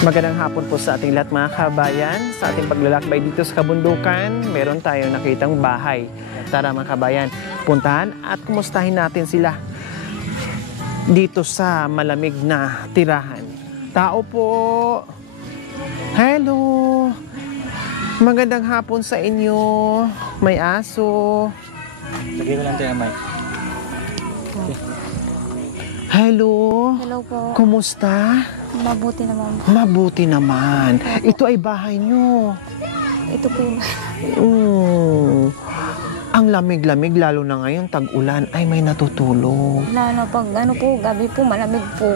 Magandang hapon po sa ating lahat mga kabayan. Sa ating paglalakbay dito sa kabundukan, meron tayong nakitang bahay. Tara mga kabayan, puntahan at kumustahin natin sila dito sa malamig na tirahan. Tao po! Hello! Magandang hapon sa inyo. May aso. Lagay ko lang tayo, Mike. Okay. Hello! Hello po. Kumusta? Mabuti naman. Mabuti naman. Ito ay bahay nyo. Ito po yung... Ang lamig-lamig, lalo na ngayon, tag-ulan, ay may natutulog. pag ano po, gabi po, malamig po.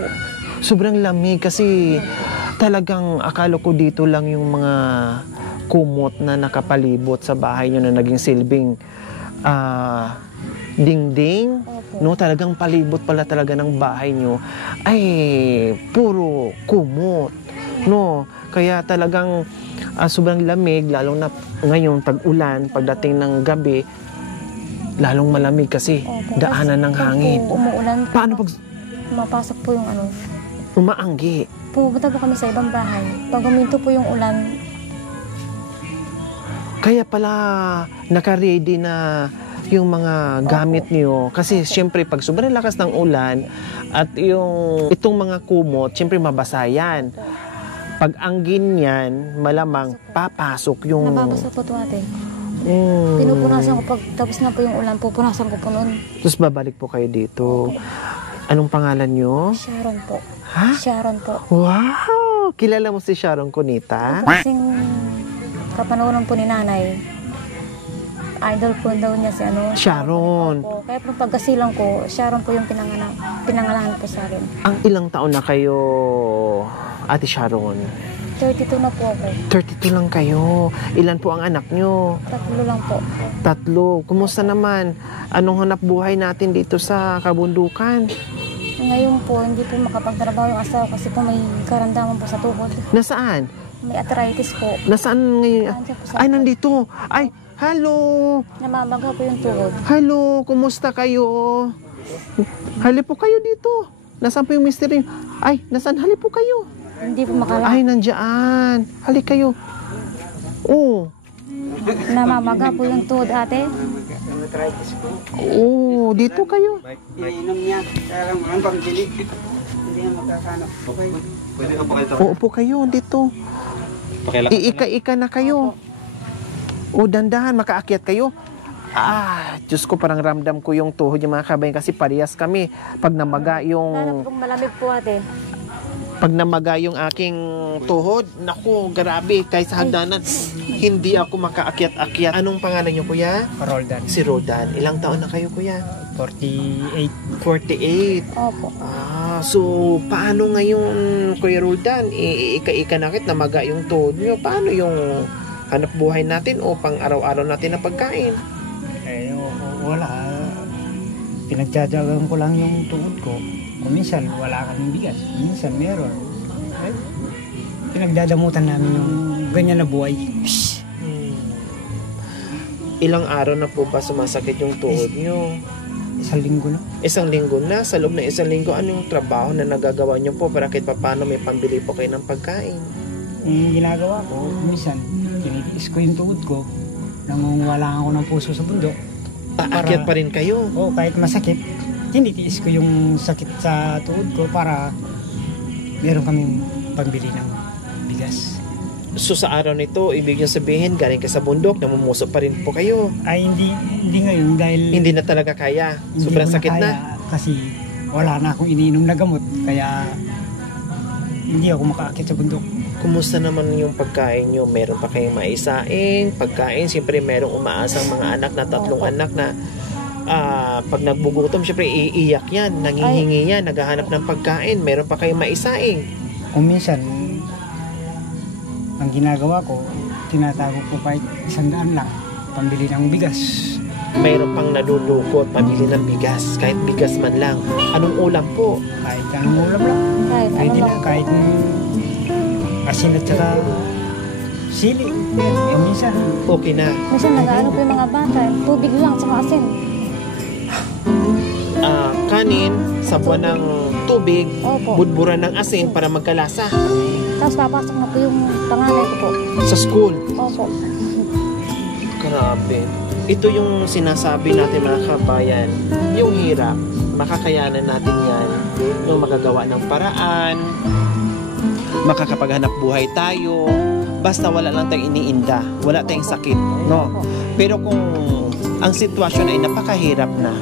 Sobrang lamig kasi talagang akala ko dito lang yung mga kumot na nakapalibot sa bahay nyo na naging silbing dingding. Opo. No, talagang palibot pala talaga ng bahay nyo ay puro kumot. No, kaya talagang sobrang lamig, lalo na ngayong tag-ulan, pagdating ng gabi, lalong malamig kasi Opo. daanan ng hangin. Po, umuulan po. Paano pag Mapasok po yung ano. umaanggi? Pupunta po kami sa ibang bahay. Pag huminto po yung ulan, Kaya pala naka-ready na yung mga gamit niyo kasi syempre pag sobrang lakas ng ulan at yung itong mga kumot, syempre mabasa yan. Pag anggin yan, malamang papasok yung... nababasa po ito ate. Pinupunasan ko pag tapos na po yung ulan, pupunasan ko po noon. Tapos babalik po kayo dito. Anong pangalan nyo? Sharon po. Ha? Sharon po. Wow! Kilala mo si Sharon Cunita? Kasing kapanahonan po ni nanay. Idol po daw niya si ano. Sharon. Po. Kaya po pagkasilang ko, Sharon po yung pinangalahan po sa akin. Ang ilang taon na kayo, Ate Sharon? 32 na po ako. 32 lang kayo. Ilan po ang anak nyo? 3 lang po. 3. Kumusta naman? Anong hanap buhay natin dito sa kabundukan? Ngayon po, hindi po makapagtrabaho yung asawa kasi po may karamdaman po sa tuhod. Nasaan? May arthritis po. Nasaan ngayon? Nandiyan po sa Ay, nandito. Ay, hello. namamaga po yung tuhod. Hello, kumusta kayo? Hali po kayo dito. Nasaan po yung mystery? Ay, nasaan? Hali po kayo. Hindi po makalakad. Ay, nandiyan. Hali kayo. Oh. Namamaga po yung tuhod ate. Oh, dito kayo. Iinom niya. Kaya lang mga panggilig. Hindi nga magkakanap. Okay. Pwede ka pakita. Uupo kayo dito. Iika-ika na kayo. O, dandahan, makaakyat kayo. Diyos ko, parang ramdam ko yung tuhod yung mga kabayan kasi parehas kami. Pag namaga Lalo yung... pong malamig po ate. Pag namaga yung aking tuhod, naku, grabe, kahit sa hagdanan, hindi ako makaakyat-akyat. Anong pangalan niyo, kuya? Roldan. Si Roldan. Ilang taon na kayo, kuya? 48. 48. Opo. So, paano ngayon, Kuya Roldan? Iika-ika na kit, namaga yung tuhod niyo. Paano yung hanap buhay natin o pang araw-araw natin na pagkain? Eh, wala. Pinagtsatsagaan ko lang yung tuhod ko. Kung minsan, wala kaming bigas. Minsan, meron. Eh, pinagdadamutan namin yung ganyan na buhay. Ilang araw na po ba sumasakit yung tuhod niyo? 1 linggo na. 1 linggo na. Sa loob ng 1 linggo, anong trabaho na nagagawa niyo po para kahit paano may pambili po kayo ng pagkain? Yung ginagawa ko, minsan, tinitiis ko yung tuhod ko. Nangungwala ako ng puso sa bundok. Aakyat pa rin kayo? O kahit masakit, tinitiis ko yung sakit sa tuhod ko para meron kaming pambili ng bigas. So sa araw nito, ibig nyo sabihin, galing ka sa bundok, namumuso pa rin po kayo? Ay, hindi ngayon dahil... Hindi na talaga kaya? Sobrang hindi ko sakit kaya, na? Kasi wala na akong iniinom na gamot. Kaya hindi ako makaakyat sa bundok. Kumusta naman yung pagkain nyo? Meron pa kayong maisaing? Pagkain, siyempre merong umaasang mga anak na 3 anak na pag nagbugutom, siyempre iiyak yan, nangihingi yan, naghahanap ng pagkain. Meron pa kayong maisaing? Kung minsan, ang ginagawa ko, tinatago ko kahit 100 lang, pambili ng bigas. Mayroon pang nadudukot, pabili ng bigas, kahit bigas man lang. Anong ulam po? Kahit anong ulam lang. Pwede na, kahit asin at saka sili. Minsan. Okay na. Minsan nag-ano po yung mga bata, tubig lang sa asin. Kanin, sabuan ng tubig, Opo. budburan ng asin para magkalasa. Tapos papasok na po yung panganay ko po. Sa school. Opo. Grabe. Ito yung sinasabi natin mga kabayan, yung hirap, makakayanan natin yan, yung magagawa ng paraan, makakapaghanap buhay tayo, basta wala lang tayong iniinda, wala tayong sakit, no? Pero kung ang sitwasyon ay napakahirap na,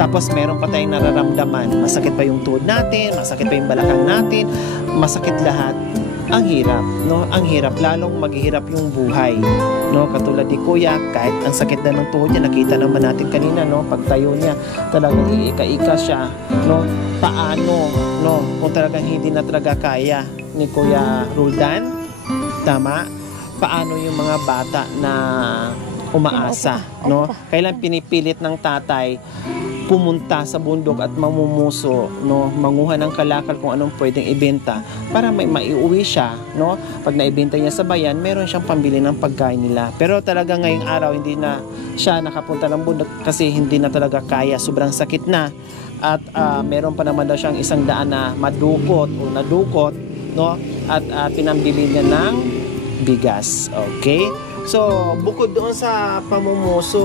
tapos meron pa tayong nararamdaman, masakit pa yung tuhod natin, masakit pa yung balakang natin, masakit lahat, ang hirap, no? Ang hirap, lalong maghihirap yung buhay, no? Katulad ni Kuya, kahit ang sakit na ng tuhod niya, nakita naman natin kanina, no? Pagtayo niya, talagang iika-ika siya, no? Paano, no? Kung talagang hindi na talaga kaya ni Kuya Roldan, tama? Paano yung mga bata na umaasa, no? Kailan pinipilit ng tatay pumunta sa bundok at mamumuso, no, manguha ng kalakal kung anong pwedeng ibenta para may maiuwi siya, no? Pag naibenta niya sa bayan, meron siyang pambili ng pagkain nila. Pero talaga ngayong araw hindi na siya nakapunta ng bundok kasi hindi na talaga kaya, sobrang sakit na. At meron pa naman daw siyang 100 na madukot o nadukot, no? At pinambili niya ng bigas. Okay? So, bukod doon sa pamumuso,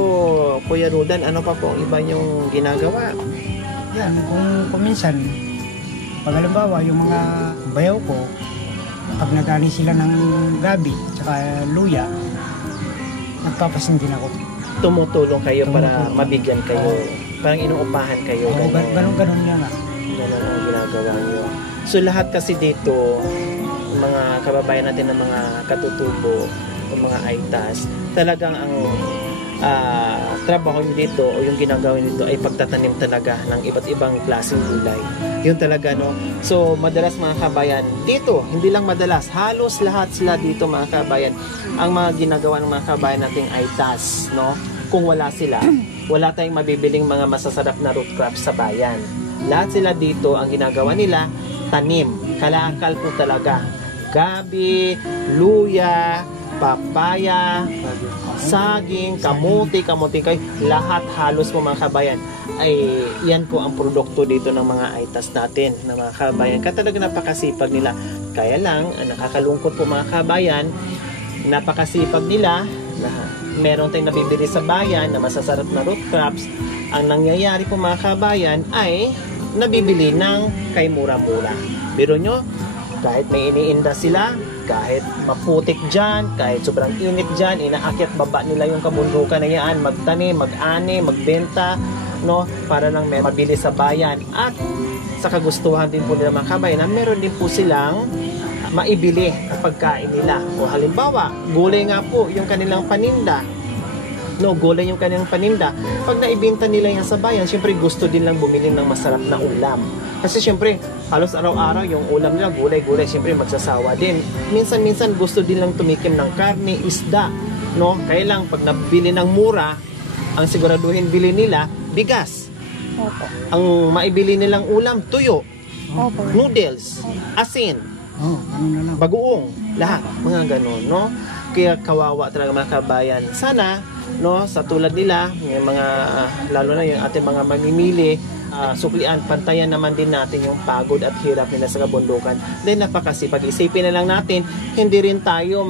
Kuya Roldan, ano pa po ang iba niyong ginagawa? Yan, kung minsan, pag halimbawa, yung mga bayaw ko, pag nagani sila ng gabi, tsaka luya, nagpapasin din ako. Tumutulong kayo para Tumutulong. mabigyan kayo. Parang inuupahan kayo. Oo, ganun niya nga. Ganun ang ginagawa niyo. So, lahat kasi dito, mga kababayan natin ng mga katutubo, mga aitas, talagang ang trabaho nyo dito o yung ginagawa nyo dito ay pagtatanim talaga ng iba't ibang klaseng gulay. Yun talaga, no? So, madalas mga kabayan, dito, hindi lang madalas, halos lahat sila dito mga kabayan, ang mga ginagawa ng mga kabayan nating aitas, no? Kung wala sila, wala tayong mabibiling mga masasarap na root crops sa bayan. Lahat sila dito, ang ginagawa nila, tanim, kalakal po talaga. Gabi, luya, papaya, saging, kamuti kayo, lahat halos po mga kabayan ay yan po ang produkto dito ng mga aitas natin na mga kabayan. Talaga napakasipag nila. Kaya lang, ang nakakalungkot po mga kabayan, napakasipag nila na meron tayong nabibili sa bayan na masasarap na root crops. Ang nangyayari po mga kabayan ay nabibili ng kay mura-mura. Biro nyo, kahit may iniinda sila, kahit maputik dyan, kahit sobrang init dyan, inaakyat baba nila yung kabundukan na yan, magtanim, mag-ani, magbenta, no, para lang may mabili sa bayan. At sa kagustuhan din po nila mga kabayan, na meron din po silang maibili ang pagkain nila. O halimbawa, gulay nga po yung kanilang paninda. No, gulay yung kanilang paninda. Pag naibenta nila yan sa bayan, syempre gusto din lang bumili ng masarap na ulam. Kasi syempre, halos araw-araw yung ulam nila, gulay-gulay, syempre magsasawa din. Minsan-minsan gusto din lang tumikim ng karne, isda, no? Kaya lang, pag nabili ng mura, ang siguraduhin bili nila, bigas. Opo. Ang maibili nilang ulam, tuyo, Opo. noodles, asin, Ano na lang. bagoong, lahat, mga ganun, no? Kaya kawawa talaga mga kabayan. Sana, no, sa tulad nila, yung mga, lalo na yung ating mga mamimili, suklian, pantayan naman din natin yung pagod at hirap nila sa kabundukan. Dahil napakasipag, isipin na lang natin, hindi rin tayo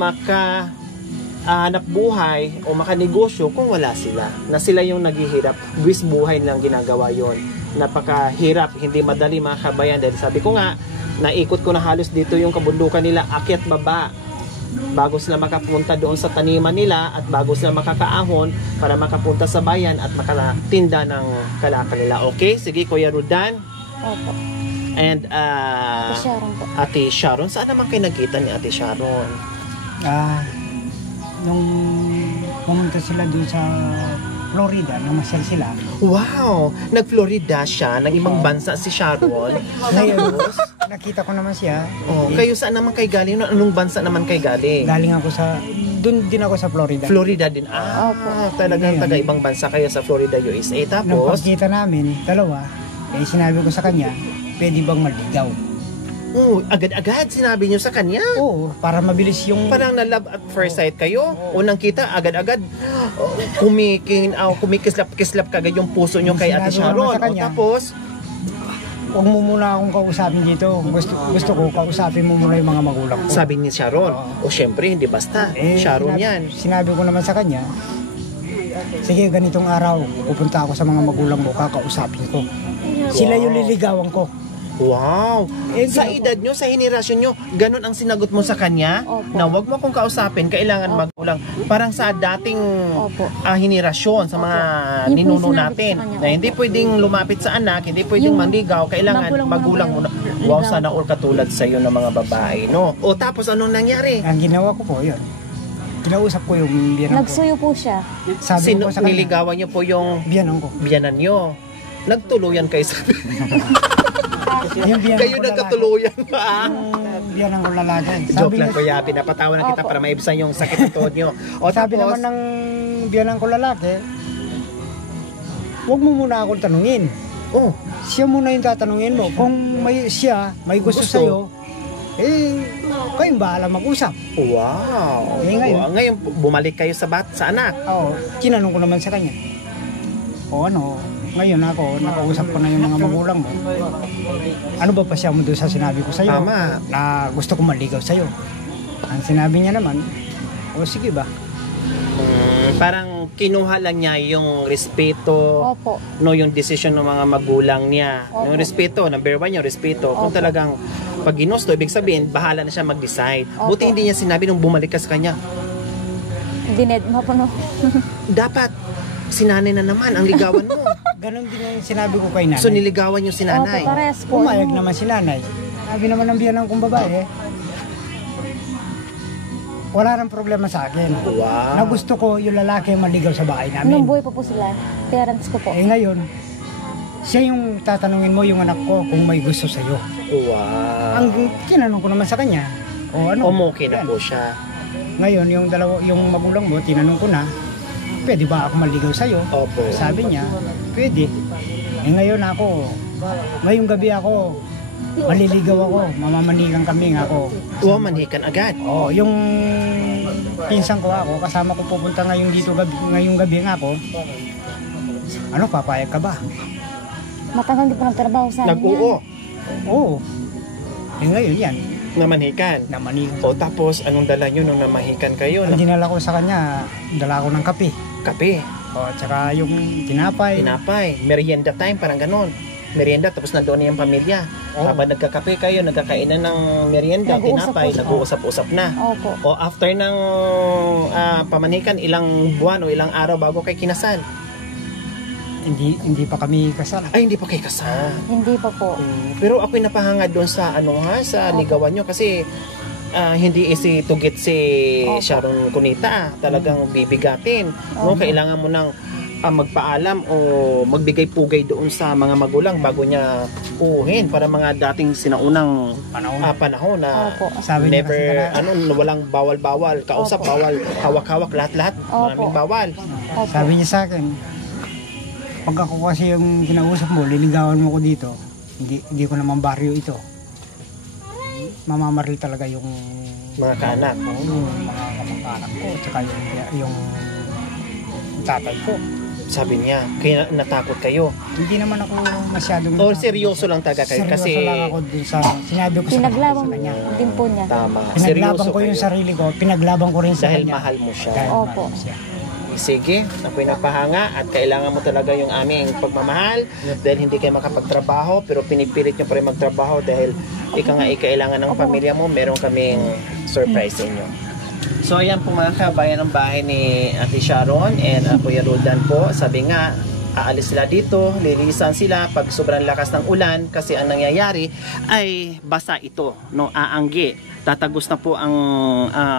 hanap buhay o makanegosyo kung wala sila. Na sila yung naghihirap, buwis buhay nilang ginagawa yon. Napakahirap, hindi madali mga kabayan. Dahil sabi ko nga, naikot ko na halos dito yung kabundukan nila, akyat baba. Bago sila makapunta doon sa taniman nila at bago sila makakaahon para makapunta sa bayan at makatinda ng kalakal nila. Okay? Sige, Kuya Roldan. Opo. And Sharon po. Ate Sharon. Saan naman kayo nagkita ni Ate Sharon? Nung pumunta sila doon sa Florida, namasyal sila. Wow! Nag-Florida siya, ng ibang bansa si Sharon. Ngayon, nakita ko naman siya. Oh, kayo saan naman kayo galing? Anong bansa naman kayo galing? Galing ako doon din ako sa Florida. Florida din. Talagang Ngayon, taga-ibang bansa kayo sa Florida, USA. Nung Tapos, pagkita namin, dalawa, sinabi ko sa kanya, pwede bang maligaw? agad-agad sinabi niyo sa kanya. Oo, para mabilis yung... Parang na-love at first sight kayo. Unang kita, agad-agad, kumikislap-kislap kagad yung puso niyo kay Ate Sinabi ko naman Sharon. sa kanya, Tapos, huwag mo muna akong kausapin dito. Gusto ko, kausapin mo muna yung mga magulang ko. Sabi ni Sharon, o syempre, hindi basta. Sharon yan. Sinabi ko naman sa kanya, sige, ganitong araw, pupunta ako sa mga magulang mo, kakausapin ko. Sila yung liligawan ko. Wow! Sa edad nyo, sa henerasyon nyo, ganun ang sinagot mo sa kanya? Opo. Na wag mo akong kausapin, kailangan magulang. Parang sa dating Opo. henerasyon, sa mga Yun po ninuno yung sinabi ko natin, sa kanya, na hindi opo. pwedeng lumapit sa anak, hindi pwedeng Yung manligaw, kailangan magulang muna. Wow, sana all katulad sa iyo ng mga babae, no? O tapos anong nangyari? Ang ginawa ko po, yun. Kinausap ko yung biyanan ko. Nagsuyo po siya. Sabi ko sa kanya, Niligawan nyo po yung biyanan ko. biyanan nyo. Nagtuluyan kayo sa... Yung biyanan Kayo ko lalaki. nagkatuluyan ba? Yung biyanan ko lalaki. Joke lang niya- kuya, pinapatawa na kita Opo. para maibsan yung sakit ng tuhod nyo. O Sabi tapos, naman ng biyanan ko lalaki, huwag mo muna akong tanungin. oh, Siya muna yung tatanungin mo. Kung siya may gusto Gusto. sa'yo, kayong bahala mag-usap. wow. Ngayon. Wow. Ngayon, bumalik kayo sa anak. Oo, tinanong ko naman sa kanya. O ano, ngayon ako, nakausap ko na yung mga magulang mo. Ano ba pa siya mo doon sa sinabi ko sa'yo? Tama. Na gusto ko maligaw sa'yo. Ang sinabi niya naman, o sige ba? Parang kinuha lang niya yung respeto, Opo. no, yung decision ng mga magulang niya. Opo. Yung respeto, number one yung respeto. Kung Opo. talagang pag ginusto, ibig sabihin, bahala na siya mag-decide. Opo. Buti hindi niya sinabi nung bumalik ka sa kanya, Dined mo po, no? dapat sinanay na naman ang ligawan mo. Ganon din yung sinabi ko kay nanay. So niligawan yung sinanay. Opo, parehas po. Pumayag naman si nanay. Sabi naman ng biyanan kong babae, wala nang problema sa akin. Wow. Na gusto ko yung lalaki maligaw sa bahay Nung namin. buhay po sila, parents ko po. Ngayon, siya yung tatanungin mo yung anak ko kung may gusto sa'yo. Wow. Ang tinanong ko naman sa kanya, o ano? Okay na yan. po siya. Ngayon, yung magulang mo, tinanong ko na, pwede ba ako maligaw sa'yo? Opo. Sabi niya, pwede. Ngayon ngayong gabi ako, maliligaw ako, mamamanikan kami ako. Wow, manhikan agad. Yung pinsan ko ako, kasama ko pupunta ngayong gabi nga ako, ano, papayag ka ba? Matagal din po nagtrabaho sa amin yan. Nag-uo. Oo. Ngayon yan, Namanhikan. namanikan. O tapos, anong dala nyo nung namahikan kayo? Ang dinala ko sa kanya, dala ko ng kape. Kape, Tsaka yung tinapay. tinapay, merienda time, parang ganon. Merienda, tapos nandoon na yung pamilya. Oo. Habang nagkakape kayo, nagkakainan ng merienda, Nag-uusap tinapay, po. nag-uusap-usap na. Opo. O after ng pamanikan, ilang buwan o ilang araw bago kay kinasal? Hindi pa kami kasal. Ay, hindi pa kay kasal. Hindi pa po. Pero ako'y napahangad doon sa sa ligawan nyo kasi hindi easy to get si Opo. Sharon Cunita. Talagang bibigatin. No? Opo. Kailangan mo nang magpaalam o magbigay pugay doon sa mga magulang bago niya uhin para mga dating sinaunang panahon na Opo. Sabi niya never, kasi walang bawal-bawal. Kausap, Opo. bawal, hawak-hawak, lahat-lahat. Maraming Opo. bawal. Opo. Sabi niya sa akin, pag ako kasi yung kinausap mo, liligawan mo ko dito, hindi ko naman baryo ito. Mamamaril talaga yung Mga kaanak. yung mga kamag-anak ko, tsaka yung tatay ko. Sabi niya, kaya natakot kayo. Hindi naman ako masyadong... O seryoso lang talaga kayo Seryoso kasi lang ako dun sa sinabi ko Pinaglaban sa kanya. din po niya. tama. Pinaglaban Seryoso ko yung kayo. sarili ko, pinaglaban ko rin sa Dahil kanya. mahal mo siya. Dahil Opo. mahal siya. Sige, ako'y napahanga at kailangan mo talaga yung aming pagmamahal dahil hindi kayo makapagtrabaho pero pinipilit nyo pa rin magtrabaho dahil kailangan ng pamilya mo, meron kaming surprise sa inyo. So ayan po mga kabayan ng bahay ni Ate Sharon and Kuya Roldan po. Sabi nga, aalis sila dito, lilisan sila pag sobrang lakas ng ulan kasi ang nangyayari ay basa ito, no, aanggi. Tatagos na po ang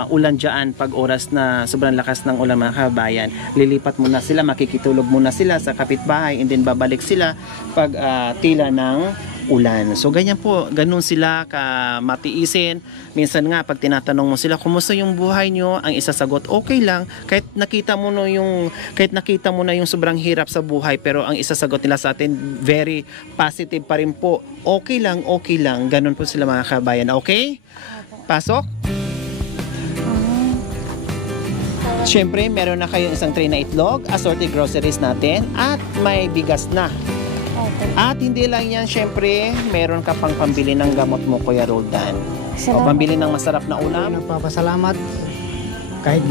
ulan dyan pag oras na sobrang lakas ng ulan mga kabayan. Lilipat muna sila, makikitulog muna sila sa kapitbahay and then babalik sila pag tila ng ulan. So ganyan po, ganun sila matiisin. Minsan nga pag tinatanong mo sila, kumusta yung buhay nyo? Ang isasagot, okay lang. Kahit nakita mo na yung sobrang hirap sa buhay, pero ang isasagot nila sa atin, very positive pa rin po. Okay lang, okay lang. Ganun po sila mga kabayan. Okay? Pasok? Siyempre, meron na kayong isang tray na itlog, assorted groceries natin, at may bigas na. Opo. At hindi lang yan, syempre, meron ka pang pambili ng gamot mo, Kuya Roldan. O Salamat. pambili ng masarap na ulam. Nagpapasalamat kahit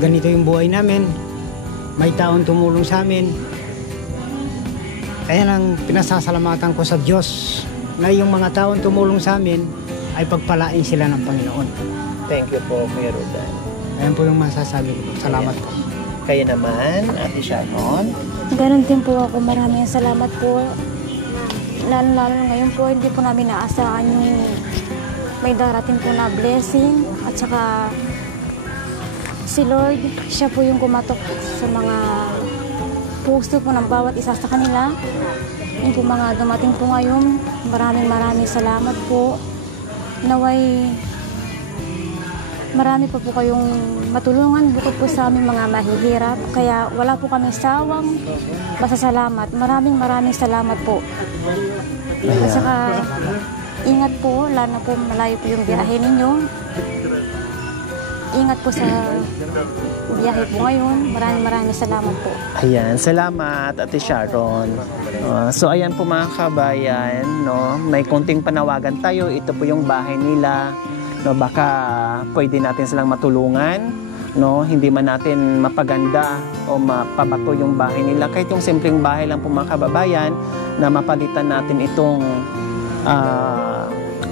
ganito yung buhay namin. May taon tumulong sa amin. Kaya lang pinasasalamatan ko sa Diyos na yung mga taon tumulong sa amin ay pagpalain sila ng Panginoon. Thank you po, Kuya Roldan. Ayan po yung masasabi ko. Salamat po. Kaya naman, Ate Sharon. Ganon din po ako. Maraming salamat po. Lalo ngayon po, hindi po namin naasahan yung may darating po na blessing. At saka si Lord, siya po yung kumatok sa mga puso po ng bawat isa sa kanila. Yung po mga dumating po ngayon, maraming salamat po. Naway, marami pa po kayong matulungan bukod po sa aming mga mahihirap. Kaya wala po kami sawang basta salamat. Maraming salamat po. At saka, ingat po, lalo na po malayo po yung biyahe ninyo. Ingat po sa biyahe po ngayon. Maraming salamat po. Ayan, salamat Ate Sharon. So ayan po mga kabayan, no, may konting panawagan tayo. Ito po yung bahay nila. No, baka pwede natin silang matulungan, no, hindi man natin mapaganda o mapabato yung bahay nila, kahit yung simpleng bahay lang po mga kababayan, na mapalitan natin itong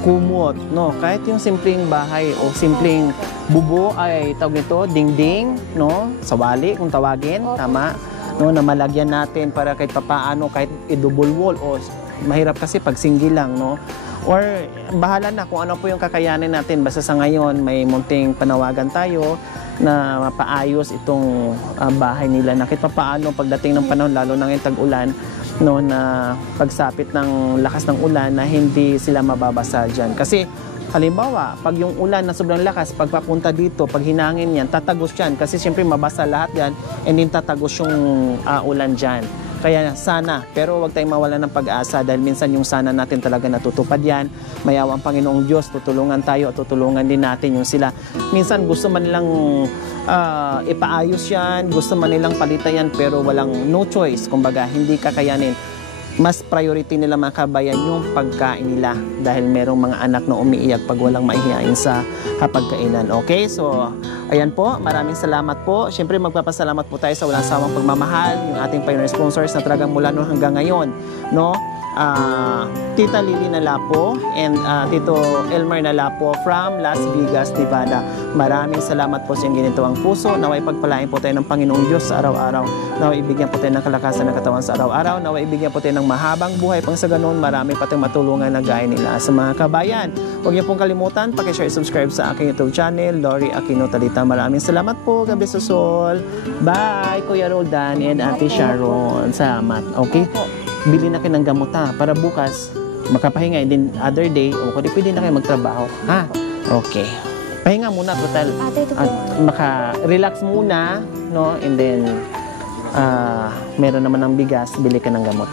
kumot, no, kahit yung simpleng bahay o simpleng bubo ay tawag nito dingding, no, sawali kung tawagin, tama, no, na malagyan natin para kahit papaano, kahit i-double wall o mahirap kasi pag single lang, no. Or bahala na kung ano po yung kakayanin natin. Basta sa ngayon, may munting panawagan tayo na mapaayos itong bahay nila. Na kahit paano pagdating ng panahon, lalo na ngayong tag-ulan, no, na pagsapit ng lakas ng ulan na hindi sila mababasa dyan. Kasi halimbawa, pag yung ulan na sobrang lakas, pagpapunta dito, pag hinangin yan, tatagos yan. Kasi siyempre mabasa lahat yan and then tatagos yung ulan dyan. Kaya sana, pero huwag tayong mawala ng pag-asa dahil minsan yung sana natin talaga natutupad yan. Mayawang Panginoong Diyos, tutulungan tayo at tutulungan din natin yung sila. Minsan gusto man nilang ipaayos yan, gusto man nilang palitan yan, pero walang no choice. Kumbaga, hindi kakayanin. Mas priority nila mga kabayan yung pagkain nila dahil merong mga anak na umiiyak pag walang maihiyain sa hapagkainan. Okay? So, ayan po. Maraming salamat po. Siyempre, magpapasalamat po tayo sa walang sawang pagmamahal, yung ating pioneer sponsors na talagang mula noon hanggang ngayon. No? Tita Lily Nalapo and Tito Elmer Nalapo from Las Vegas, Nevada. Maraming salamat po sa inyong ginitawang puso. Naway pagpalain po tayo ng Panginoong Diyos sa araw-araw. Naway ibigyan po tayo ng kalakasan ng katawan sa araw-araw. Naway ibigyan po tayo ng mahabang buhay pang sa ganun. Marami pa tayong matulungan na gaya nila sa mga kabayan. Huwag niyo pong kalimutan, pakishare, subscribe sa aking YouTube channel, Lori Aquino Talita. Maraming salamat po. Gabi sa Sol. Bye, Kuya Roldan and Ate Sharon. Salamat. Okay? Bili na kayo ng gamot para bukas makapahinga, and then other day o kung pwede na kayo magtrabaho, ha? Okay, pahinga muna total at maka-relax muna, no, and then meron naman ng bigas, bili ka ng gamot.